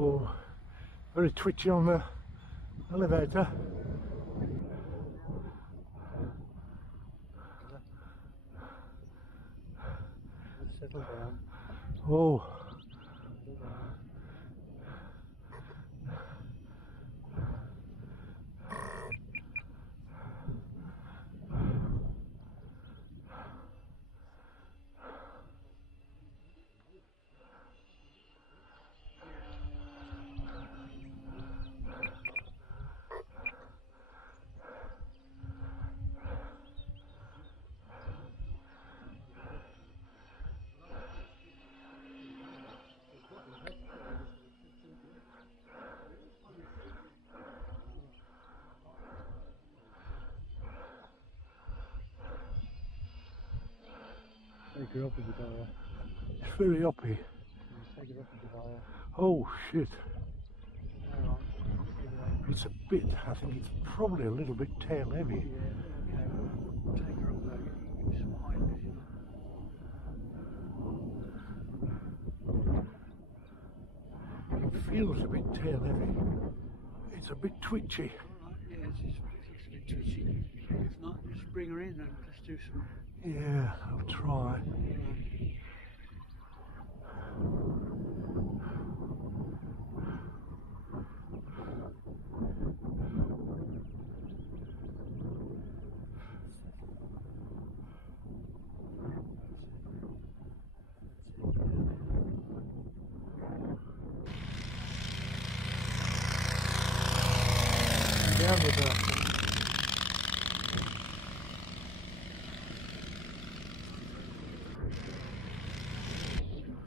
Oh, very twitchy on the elevator. Settle down. Oh. Take her up a bit higher. It's very uppy. Take her up a bit higher. Oh shit. Hang on. It's a bit, I think it's probably a little bit tail heavy. Yeah, okay. Take her up there. Give you some height vision. It feels a bit tail heavy. It's a bit twitchy. Alright, yeah, it's a bit twitchy. If not, just bring her in and let's do some. Yeah, I'll try. Down with her.